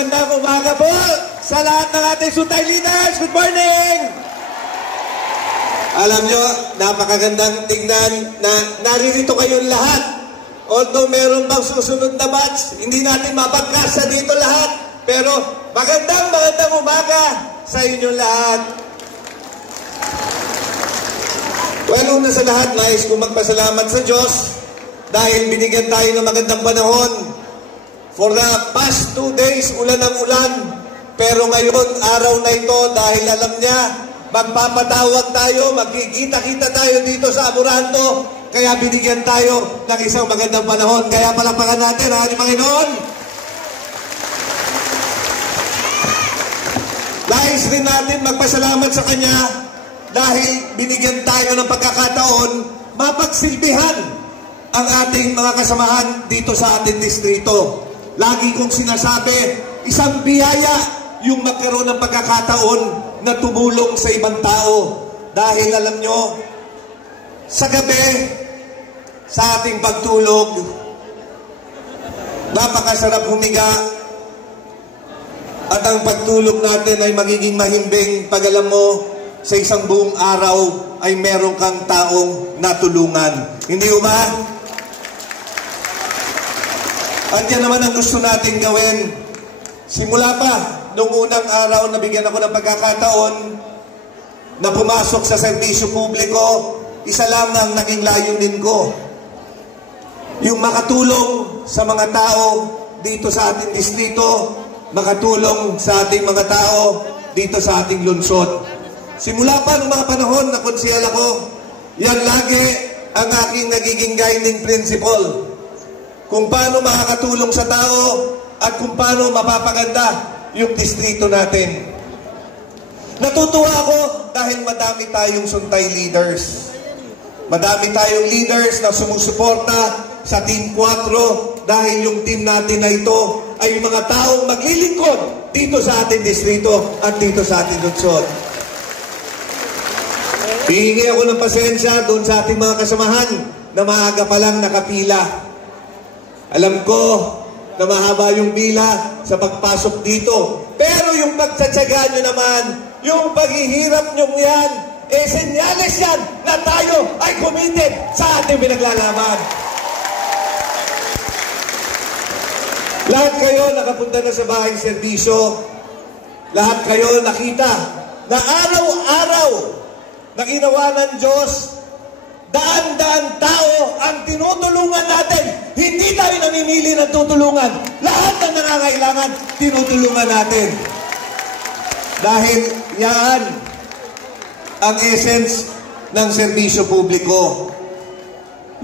magandang umaga po sa lahat ng ating Suntay leaders. Good morning! Alam nyo, napakagandang tingnan na naririto kayong lahat. Although meron bang susunod na batch, hindi natin mapagkasa dito lahat. Pero magandang umaga sa inyong lahat. Well, una sa lahat, nais kong magpasalamat sa Diyos dahil binigyan tayo ng magandang panahon. For the past 2 days, ulan ng ulan. Pero ngayon, araw na ito, dahil alam niya, magpapatawag tayo, magkikita-kita tayo dito sa Amoranto. Kaya binigyan tayo ng isang magandang panahon. Kaya palakpakan natin, ha, Panginoon. Nais rin natin magpasalamat sa Kanya dahil binigyan tayo ng pagkakataon mapagsilbihan ang ating mga kasamahan dito sa ating distrito. Lagi kong sinasabi, isang biyaya yung magkaroon ng pagkakataon na tumulong sa ibang tao. Dahil alam nyo, sa gabi, sa ating pagtulog, napakasarap humiga at ang pagtulog natin ay magiging mahimbing pag alam mo, sa isang buong araw ay meron kang taong natulungan. Hindi ba? At yan naman ang gusto natin gawin. Simula pa, nung unang araw na bigyan ako ng pagkakataon na pumasok sa serbisyo publiko, isa lang ang naging layunin ko. Yung makatulong sa mga tao dito sa ating distrito, makatulong sa ating mga tao dito sa ating lungsod. Simula pa ng mga panahon na konsehal ako, yan lagi ang aking nagiging guiding principle. Kung paano makakatulong sa tao at kung paano mapapaganda yung distrito natin. Natutuwa ako dahil madami tayong Suntay leaders. Madami tayong leaders na sumusuporta sa Team 4 dahil yung team natin na ito ay mga taong maglilingkod dito sa ating distrito at dito sa ating lungsod. Hihingi ako ng pasensya doon sa ating mga kasamahan na maaga pa lang nakapila. Alam ko na mahaba yung pila sa pagpasok dito. Pero yung pagtsatsaga nyo naman, yung paghihirap nyo yan, senyales yan na tayo ay committed sa ating pinaglalaban. Lahat kayo nakapunta na sa bahay serbisyo. Lahat kayo nakita na araw-araw na ginawa ng Diyos, daan-daan tao ang tinutulungan natin. Hindi tayo namimili ng tutulungan. Lahat ng nangangailangan, tinutulungan natin. Dahil yan ang essence ng serbisyo publiko.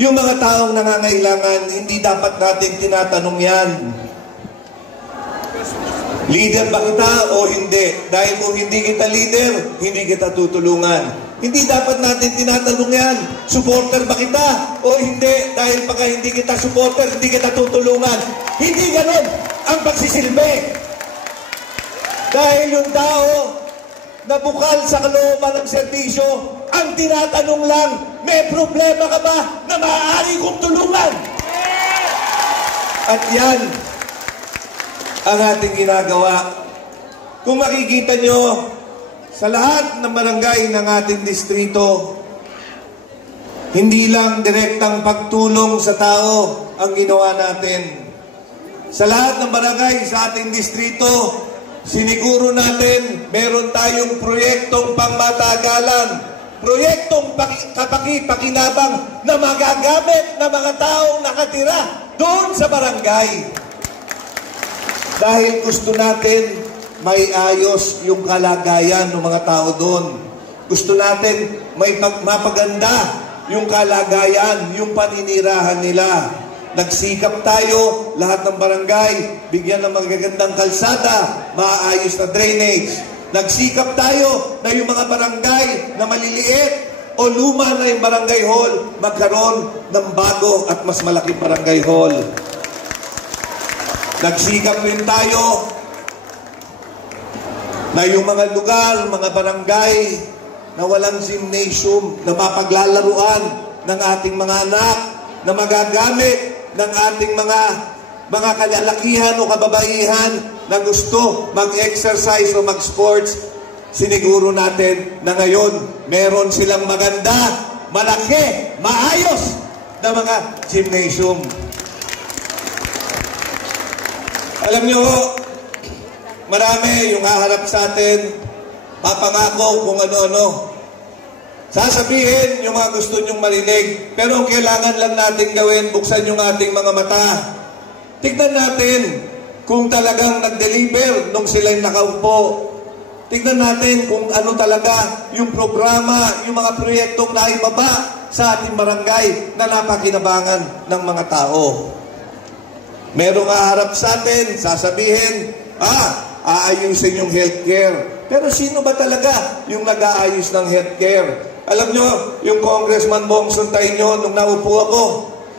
Yung mga taong nangangailangan, hindi dapat natin tinatanong yan. Leader ba kita o hindi? Dahil kung hindi kita leader, hindi kita tutulungan. Hindi dapat natin tinatanong yan, supporter ba kita o hindi? Dahil pagka hindi kita supporter, hindi kita tutulungan. Hindi ganun ang pagsisilbi. Dahil yung tao na bukal sa kalooban ng serbisyo, ang tinatanong lang, may problema ka ba na maaari kong tulungan? At yan ang ating ginagawa. Kung makikita nyo, sa lahat ng barangay ng ating distrito, hindi lang direktang pagtulong sa tao ang ginawa natin. Sa lahat ng barangay sa ating distrito, siniguro natin meron tayong proyektong pangmatagalan, proyektong kapaki-pakinabang na magagamit ng mga taong nakatira doon sa barangay. Dahil gusto natin may ayos yung kalagayan ng mga tao doon. Gusto natin may mapaganda yung kalagayan, yung paninirahan nila. Nagsikap tayo, lahat ng barangay, bigyan ng magagandang kalsada, maayos na drainage. Nagsikap tayo na yung mga barangay na maliliit o luma na yung barangay hall, magkaroon ng bago at mas malaking barangay hall. Nagsikap rin tayo na yung mga lugar, mga barangay na walang gymnasium, na mapaglalaruan ng ating mga anak, na magagamit ng ating mga kalalakihan o kababaihan na gusto mag-exercise o mag-sports, siniguro natin na ngayon meron silang maganda, malaki, maayos na mga gymnasium. Alam nyo, marami yung haharap sa atin, papangako kung ano-ano. Sasabihin yung mga gusto nyong marinig, pero ang kailangan lang natin gawin, buksan yung ating mga mata. Tignan natin kung talagang nag-deliver nung sila'y nakaupo. Tignan natin kung ano talaga yung programa, yung mga proyektong naibaba sa ating barangay na napakinabangan ng mga tao. Merong haharap sa atin, sasabihin, aayusin yung healthcare. Pero sino ba talaga yung nag-aayos ng healthcare? Alam nyo, yung Congressman Bong Suntayño, nung naupo ako,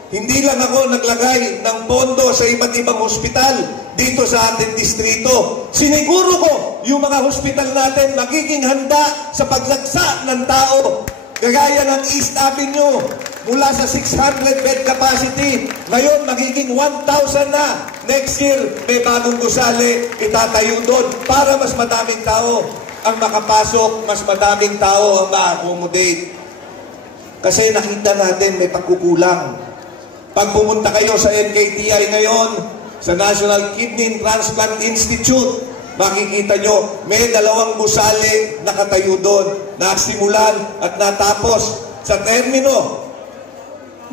hindi lang ako naglagay ng pondo sa iba't ibang hospital dito sa ating distrito. Siniguro ko yung mga hospital natin magiging handa sa paglagsa ng tao. Kagaya ng East Avenue, mula sa 600 bed capacity, ngayon magiging 1,000 na. Next year, may bagong gusali, itatayo doon para mas madaming tao ang makapasok, mas madaming tao ang ma-accommodate. Kasi nakita natin may pagkukulang. Pag pumunta kayo sa NKTI ngayon, sa National Kidney Transplant Institute, makikita nyo, may 2 gusali nakatayo doon, nasimulan at natapos sa termino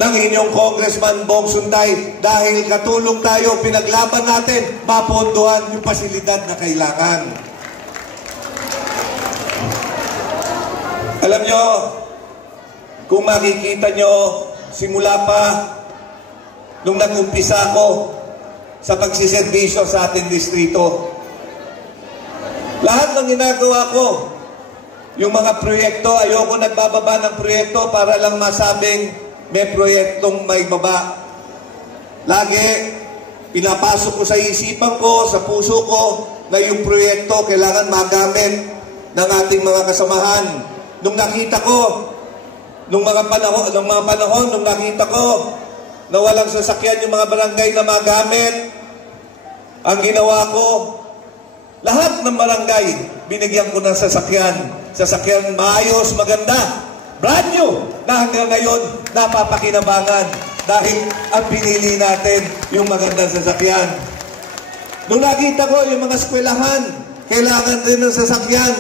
ng inyong Congressman Bong Sunday. Dahil katulong tayo, pinaglaban natin, mapondohan yung pasilidad na kailangan. Alam nyo, kung makikita nyo, simula pa nung nag-umpisa ako sa pagsiservisyo sa ating distrito, lahat ng ginagawa ko, yung mga proyekto, ayoko nagbababa ng proyekto para lang masabing may proyektong may baba. Lagi, pinapasok ko sa isipan ko, sa puso ko, na yung proyekto kailangan magamit ng ating mga kasamahan. Nung nakita ko, nung mga panahon, nung nakita ko na walang sasakyan yung mga barangay na magamit, ang ginawa ko, lahat ng barangay, binigyan ko ng sasakyan. Sasakyan maayos, maganda, brand new, na hanggang ngayon napapakinabangan dahil ang pinili natin yung magandang sasakyan. Nung nakita ko yung mga eskwelahan, kailangan rin ng sasakyan.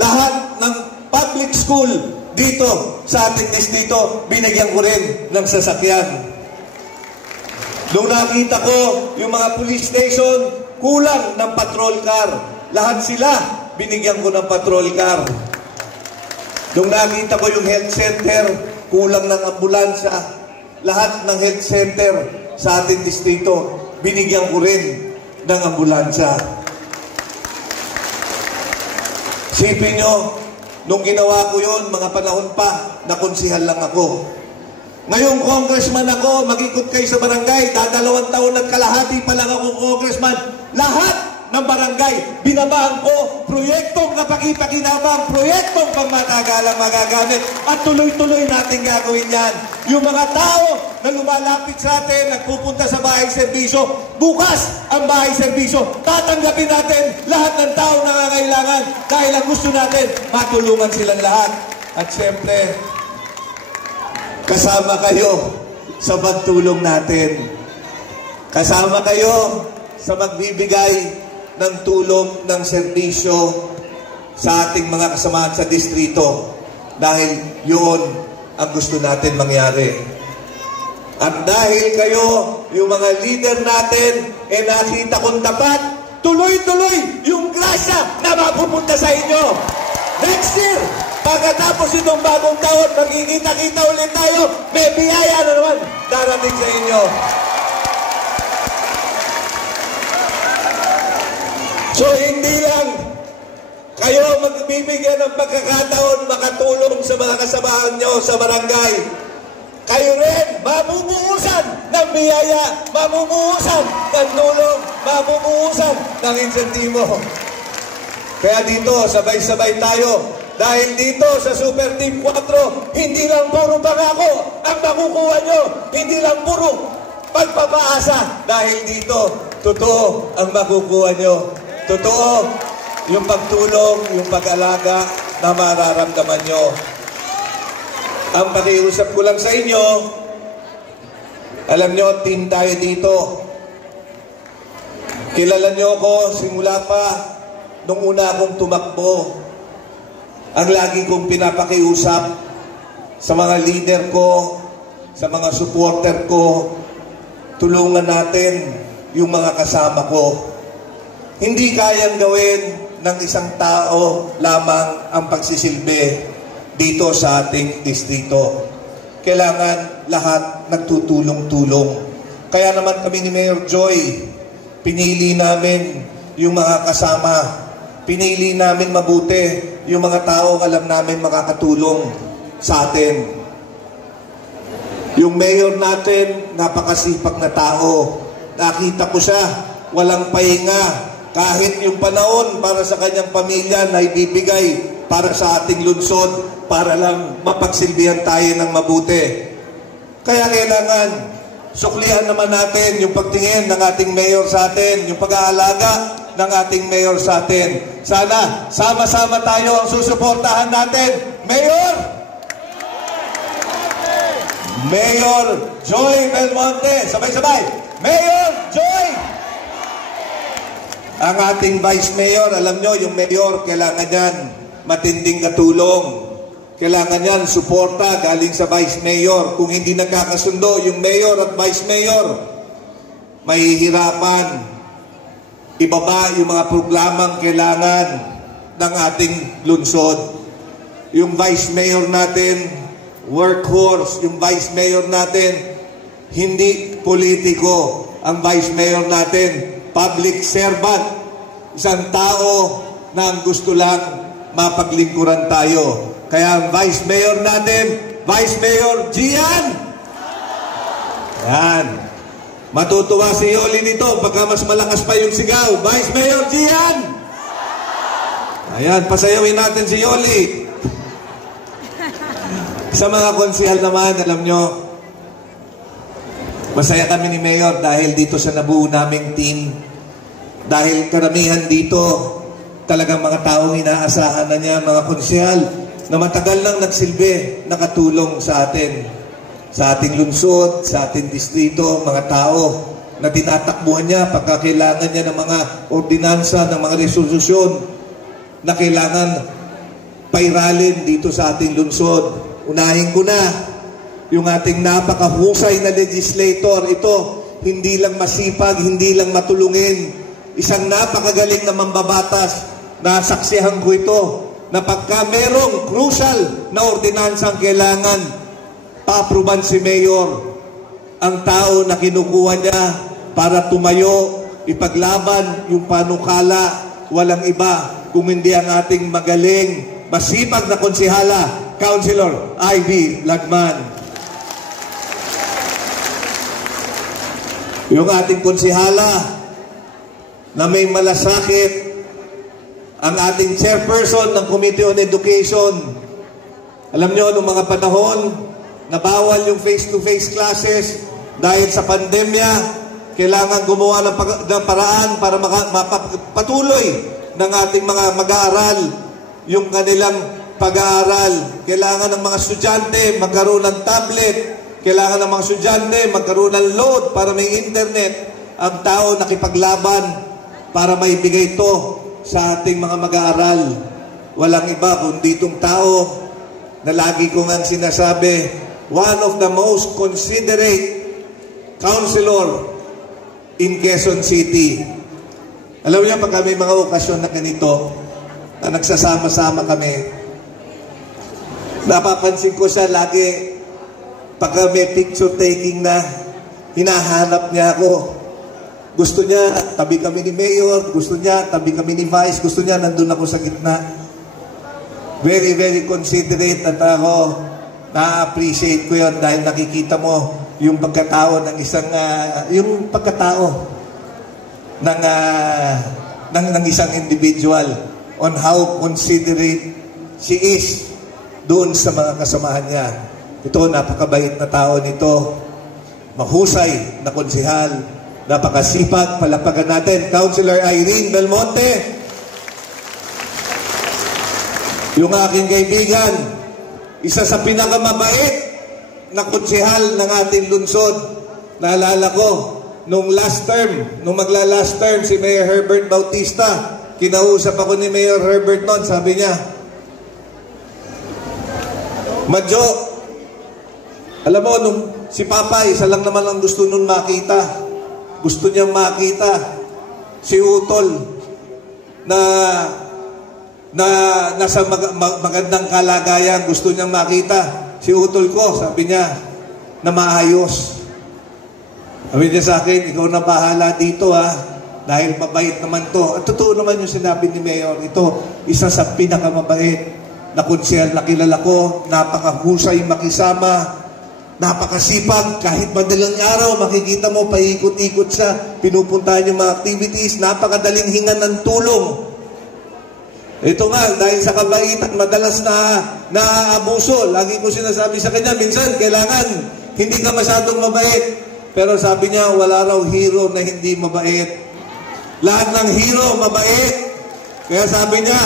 Lahat ng public school dito sa ating distrito, binigyan ko rin ng sasakyan. Nung nakita ko yung mga police station, kulang ng patrol car. Lahat sila, binigyan ko ng patrol car. Nung nakita ko yung health center, kulang ng ambulansya. Lahat ng health center sa ating distrito, binigyan ko rin ng ambulansya. Sipin nyo, nung ginawa ko yun, mga panahon pa, nakonsihal lang ako. Ngayong congressman ako, mag-ikot kayo sa barangay, 2 taon at kalahati pa lang ako congressman. Lahat ng barangay, binabaan ko, proyektong kapaki-pakinabang, proyektong pangmatagalang magagamit, at tuloy-tuloy natin gagawin yan. Yung mga tao na lumalapit sa atin, nagpupunta sa bahay serbisyo, bukas ang bahay serbisyo, tatanggapin natin lahat ng tao na nangangailangan dahil ang gusto natin, matulungan silang lahat. At siyempre, kasama kayo sa pagtulong natin. Kasama kayo sa magbibigay ng tulong ng serbisyo sa ating mga kasamahan sa distrito dahil yun ang gusto natin mangyari. At dahil kayo, yung mga leader natin, nakita kong tapat, tuloy-tuloy yung grasya na mapupunta sa inyo. Next year, pagkatapos itong bagong taon, magkikita-kita ulit tayo, may biyaya na naman darating sa inyo. So, hindi lang kayo magbibigyan ng pagkakataon makatulong sa mga kasamahan nyo sa barangay. Kayo rin, mabubuhusan ng biyaya, mabubuhusan ng tulong, mabubuhusan ng insentibo. Kaya dito, sabay-sabay tayo. Dahil dito sa Super Team 4, hindi lang puro pangako ang makukuha nyo. Hindi lang puro pagpapaasa. Dahil dito, totoo ang makukuha nyo. Totoo yung pagtulong, yung pag-alaga na mararamdaman nyo. Ang pakiusap ko lang sa inyo, alam nyo, team tayo dito. Kilala nyo ako simula pa nung una akong tumakbo. Ang lagi kong pinapakiusap sa mga leader ko, sa mga supporter ko, tulungan natin yung mga kasama ko. Hindi kayang gawin ng isang tao lamang ang pagsisilbi dito sa ating distrito. Kailangan lahat nagtutulong-tulong. Kaya naman kami ni Mayor Joy, pinili namin yung mga kasama. Pinili namin mabuti yung mga tao alam namin makakatulong sa atin. Yung mayor natin, napakasipag na tao. Nakita ko siya, walang pahinga. Kahit yung panahon para sa kanyang pamilya na ibibigay para sa ating lungsod, para lang mapagsilbihan tayo ng mabuti. Kaya kailangan suklihan naman natin yung pagtingin ng ating mayor sa atin, yung pag-aalaga ng ating mayor sa atin. Sana, sama-sama tayo ang susuportahan natin. Mayor! Mayor Joy Belmonte! Sabay-sabay! Mayor Joy! Ang ating Vice Mayor, alam nyo, yung Mayor, kailangan yan matinding katulong. Kailangan yan suporta galing sa Vice Mayor. Kung hindi nagkakasundo yung Mayor at Vice Mayor, mahihirapan. Ibaba yung mga programang kailangan ng ating lungsod. Yung Vice Mayor natin, workhorse. Yung Vice Mayor natin, hindi politiko. Ang Vice Mayor natin, public servant. Isang tao na ang gusto lang mapaglingkuran tayo. Kaya ang Vice Mayor natin, Vice Mayor Gian! Yan. Matutuwa si Yoli nito pagka mas malakas pa yung sigaw. Vice Mayor Gian! Ayan, pasayawin natin si Yoli. Sa mga konsehal naman, alam nyo, masaya kami ni Mayor dahil dito sa nabuo naming team. Dahil karamihan dito, talagang mga taong inaasahan na niya, mga konsehal, na matagal nang nagsilbi, nakatulong sa atin. Sa ating lungsod, sa ating distrito, mga tao na tinatakbuhan niya pagkakailangan niya ng mga ordinansa, ng mga resolusyon na kailangan pairalin dito sa ating lungsod. Unahin ko na, yung ating napakahusay na legislator, ito, hindi lang masipag, hindi lang matulungin, isang napakagaling na mambabatas, nasaksihan ko ito, na pagka merong crucial na ordinansang kailangan pa-aproban si Mayor, ang tao na kinukuha niya para tumayo, ipaglaban yung panukala, walang iba kung hindi ang ating magaling, masipag na konsehala, Councilor Ivy Lagman. Yung ating konsehala na may malasakit, ang ating chairperson ng Committee on Education. Alam nyo, noong mga panahon, nabawal yung face-to-face classes dahil sa pandemya, kailangan gumawa ng paraan para mapatuloy ng ating mga mag-aaral yung kanilang pag-aaral. Kailangan ng mga estudyante magkaroon ng tablet. Kailangan ng mga estudyante magkaroon ng load para may internet. Ang tao nakipaglaban para maibigay ito sa ating mga mag-aaral. Walang iba kundi itong tao na lagi ko nga sinasabi, one of the most considerate councilor in Quezon City. Alam niyo, pag may mga okasyon na ganito, na nagsasama-sama kami, napapansin ko siya lagi, pag may picture taking na, hinahanap niya ako. Gusto niya, tabi kami ni Mayor. Gusto niya, tabi kami ni Vice. Gusto niya, nandun ako sa gitna. Very, very considerate at ako na-appreciate ko yun dahil nakikita mo yung pagkatao ng isang, yung pagkatao ng isang individual on how considerate she is doon sa mga kasamahan niya. Ito, napakabait na tao nito. Mahusay na konsehal. napakasipag, palapagan natin. Councilor Irene Belmonte, yung aking kaibigan, isa sa pinakamabait na konsehal ng ating lungsod. Naalala ko, nung magla-last term si Mayor Herbert Bautista, kinausap ako ni Mayor Herbert noon, sabi niya, Madjo, alam mo, nung si Papa, isa lang naman ang gusto nun makita. Gusto niyang makita si Utol na nasa magandang kalagayan. Gusto niyang makita si Utol ko, sabi niya, na maayos. Sabi niya sa akin, ikaw na bahala dito dahil mabait naman to. At totoo naman yung sinabi ni Mayor, ito, isa sa pinakamabait na konsehal na kilala ko, napakahusay makisama, napakasipag, kahit madalang araw, makikita mo, paikot-ikot siya, pinupuntahan yung mga activities, napakadaling hingan ng tulong. Ito nga, dahil sa kabaitan, madalas na naaabuso. Lagi ko sinasabi sa kanya, minsan, kailangan, hindi ka masyadong mabait. Pero sabi niya, wala raw hero na hindi mabait. Lahat ng hero, mabait. Kaya sabi niya,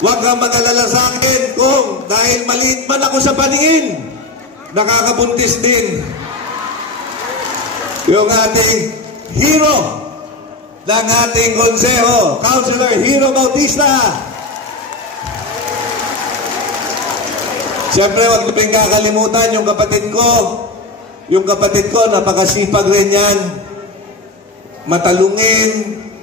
huwag kang mag-alala sa akin kung dahil maliit man ako sa paningin, nakakabuntis din. Yung ating hero ng ating konseho, Councilor Hero Bautista. Siyempre, huwag natin kakalimutan yung kapatid ko. Yung kapatid ko, napakasipag rin yan. Matalungin,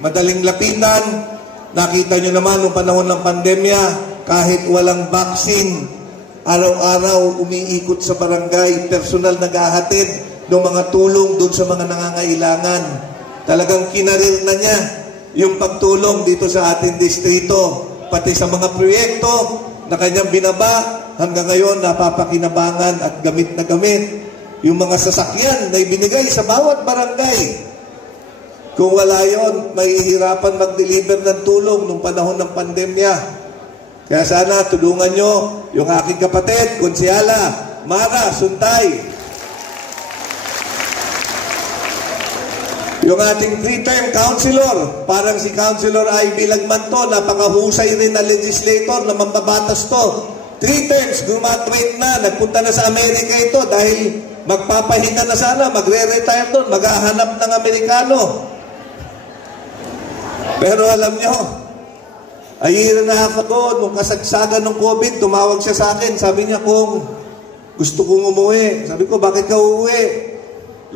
madaling lapitan. Nakita nyo naman nung panahon ng pandemya, kahit walang vaccine, araw-araw umiikot sa barangay, personal naghahatid ng mga tulong doon sa mga nangangailangan. Talagang kinarir na niya yung pagtulong dito sa ating distrito, pati sa mga proyekto na kanyang binaba, hanggang ngayon napapakinabangan at gamit na gamit yung mga sasakyan na ibinigay sa bawat barangay. Kung wala yon, mahihirapan mag-deliver ng tulong nung panahon ng pandemya. Kaya sana tulungan nyo yung aking kapatid, Konsyala Mara Suntay. Yung ating 3-term councilor, parang si Councilor Ivy Lagmanto, napakahusay rin na legislator na mambabatas to. 3 terms, graduate na, nagpunta na sa Amerika ito dahil magpapahinga na sana, magre-retire doon, maghahanap ng Amerikano. Pero alam nyo, ayira na ako, nung kasagsagan ng COVID, tumawag siya sa akin, sabi niya, kung gusto kong umuwi. Sabi ko, bakit ka uuwi?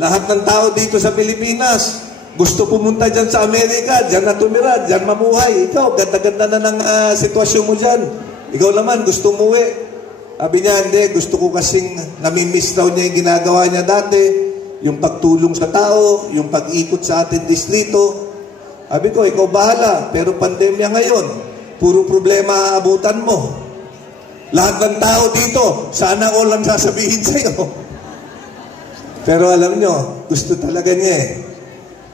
Lahat ng tao dito sa Pilipinas, gusto pumunta dyan sa Amerika, dyan na tumira, dyan mamuhay. Ikaw, ganda-ganda na ng sitwasyon mo dyan. Ikaw naman, gusto umuwi. Sabi niya, hindi, gusto ko kasing namimiss daw niya yung ginagawa niya dati, yung pagtulong sa tao, yung pag-ikot sa ating distrito. Sabi ko, ikaw bahala, pero pandemya ngayon, puro problema aabutan mo. Lahat ng tao dito, sana all lang sasabihin sa'yo. Pero alam nyo, gusto talaga niya eh.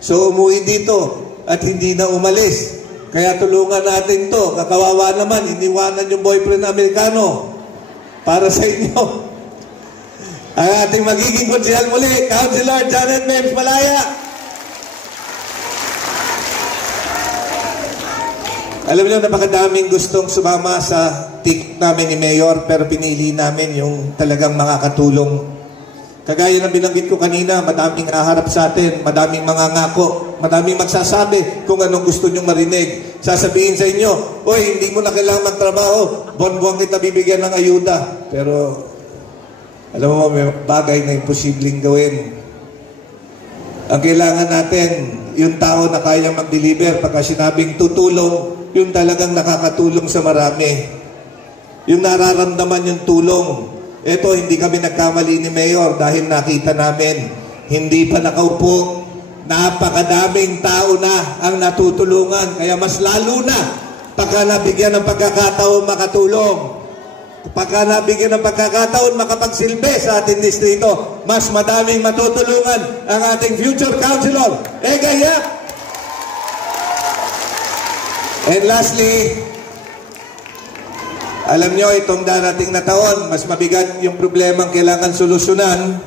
So umuwi dito at hindi na umalis. Kaya tulungan natin to. Kakawawa naman, iniwanan yung boyfriend na Amerikano para sa inyo. Ang ating magiging konsehal muli, Councilor Janet Mems Malaya. Alam niyo, napakadaming gustong sumama sa ticket namin ni Mayor, pero pinili namin yung talagang makakatulong. Kagaya ng binanggit ko kanina, madaming aharap sa atin, madaming mga ngako, madaming magsasabi kung anong gusto nyong marinig. Sasabihin sa inyo, oy, hindi mo na kailangan magtrabaho, buwan-buwan kita bibigyan ng ayuda. Pero, alam mo, may bagay na imposibleng gawin. Ang kailangan natin, yung tao na kaya mag-deliver, pagka sinabing tutulong, yung talagang nakakatulong sa marami. Yung nararamdaman yung tulong. Ito, hindi kami nagkamali ni Mayor dahil nakita namin, hindi pa nakaupo, napakadaming tao na ang natutulungan. Kaya mas lalo na, pagka nabigyan ng pagkakataon makatulong, pagka nabigyan ng pagkakataon makapagsilbi sa ating distrito, mas madaming matutulungan ang ating future councilor, Ega Yap. And lastly, alam nyo, itong darating na taon, mas mabigat yung problemang kailangan solusyonan.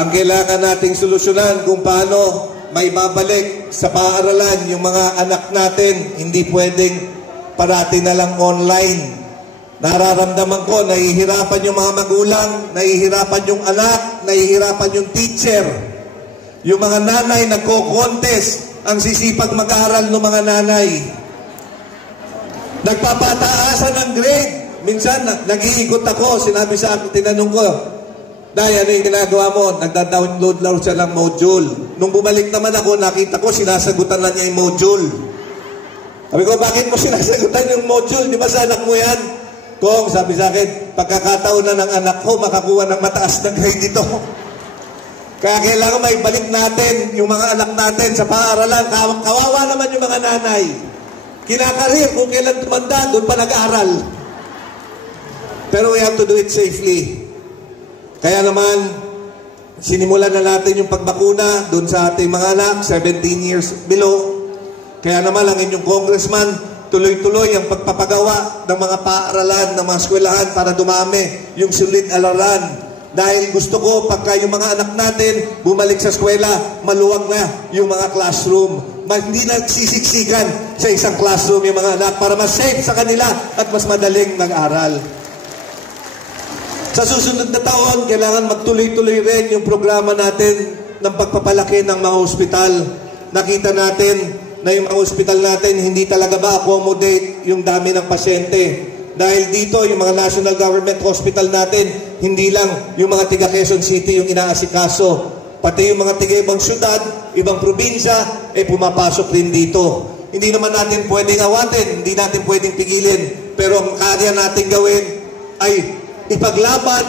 ang kailangan nating solusyonan kung paano may babalik sa paaralan yung mga anak natin. Hindi pwedeng parati na lang online. Nararamdaman ko, nahihirapan yung mga magulang, nahihirapan yung anak, nahihirapan yung teacher. Yung mga nanay nagko-contest, ang sisipag mag-aaral ng mga nanay. Nagpapataasan ng grade. Minsan, nag-iikot ako, sinabi sa akin, tinanong ko, Day, ano yung ginagawa mo? Nagda-download lang siya ng module. Nung bumalik naman ako, nakita ko, sinasagutan lang niya yung module. Sabi ko, bakit mo sinasagutan yung module? Di ba sa anak mo yan? Kung, sabi sa akin, pagkakataon na ng anak ko, makakuha ng mataas na grade dito. Kaya kailangan may balik natin yung mga anak natin sa paaralan. Kawawa naman yung mga nanay. Kinakarir, kung kailan tumanda, doon pa nag-aaral. Pero we have to do it safely. Kaya naman, sinimulan na natin yung pagbakuna doon sa ating mga anak, 17 years below. Kaya naman, ang inyong congressman, tuloy-tuloy ang pagpapagawa ng mga paaralan, ng mga eskwelahan para dumami yung silid-aralan. Dahil gusto ko, pagka yung mga anak natin bumalik sa eskwela, maluwag na yung mga classroom. Hindi nagsisiksikan sa isang classroom yung mga anak para mas safe sa kanila at mas madaling mag-aral. Sa susunod na taon, kailangan magtuloy-tuloy rin yung programa natin ng pagpapalaki ng mga ospital. Nakita natin na yung mga ospital natin hindi talaga ba-accommodate yung dami ng pasyente. Dahil dito, yung mga national government hospital natin, hindi lang yung mga tiga Quezon City yung inaasikaso. Pati yung mga tiga ibang syudad, ibang probinsya, pumapasok din dito. Hindi naman natin pwedeng awatin, hindi natin pwedeng pigilin. Pero ang kaya natin gawin ay ipaglaban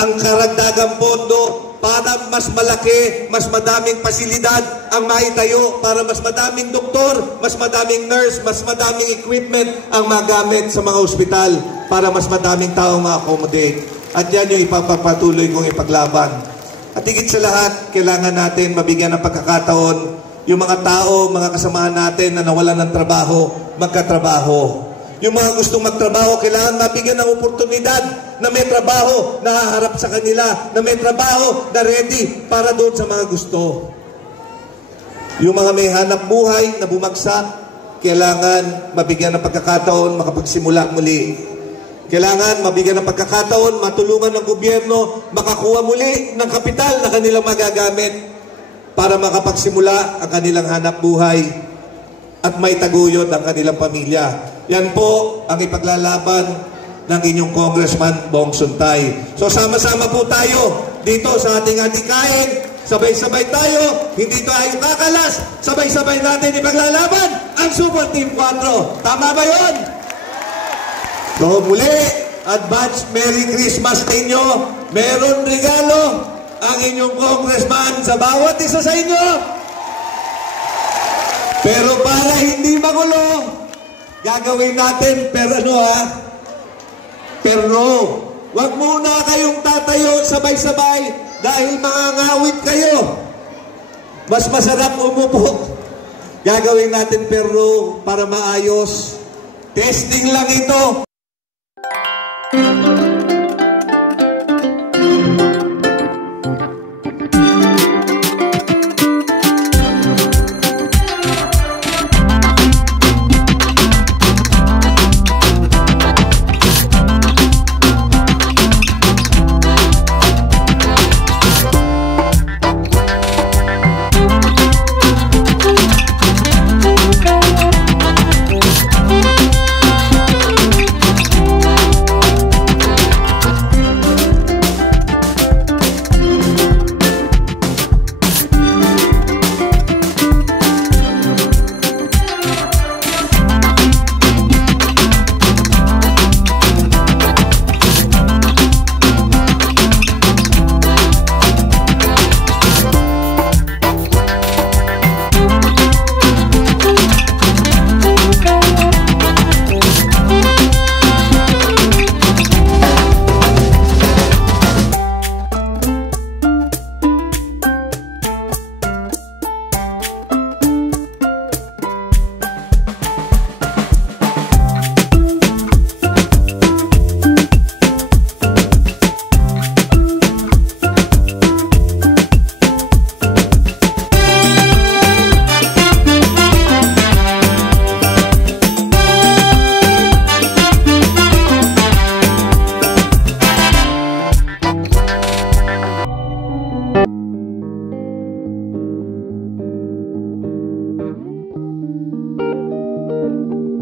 ang karagdagang pondo para mas malaki, mas madaming pasilidad ang maitayo, para mas madaming doktor, mas madaming nurse, mas madaming equipment ang magamit sa mga ospital para mas madaming tao ma-accommodate. At yan yung ipapatuloy kong ipaglaban. At higit sa lahat, kailangan natin mabigyan ng pagkakataon yung mga tao, mga kasamahan natin na nawalan ng trabaho, magkatrabaho. Yung mga gustong magtrabaho, kailangan mabigyan ng oportunidad na may trabaho na haharap sa kanila, na may trabaho na ready para doon sa mga gusto. Yung mga may hanap buhay na bumagsak, kailangan mabigyan ng pagkakataon makapagsimula muli. Kailangan mabigyan ng pagkakataon, matulungan ng gobyerno, makakuha muli ng kapital na kanilang magagamit para makapagsimula ang kanilang hanap buhay at may taguyod ang kanilang pamilya. Yan po ang ipaglalaban ng inyong Congressman Bong Suntay. So sama-sama po tayo dito sa ating adikain. Sabay-sabay tayo, hindi tayo kakalas. Sabay-sabay natin ipaglalaban ang Super Team 4. Tama ba yun? So muli, advance Merry Christmas sa inyo. Meron regalo ang inyong Congressman sa bawat isa sa inyo. Pero para hindi magulo, gagawin natin pero wag muna kayong tatayo sabay-sabay dahil mangangawit kayo. Mas masarap umupo. Gagawin natin pero para maayos. Testing lang ito.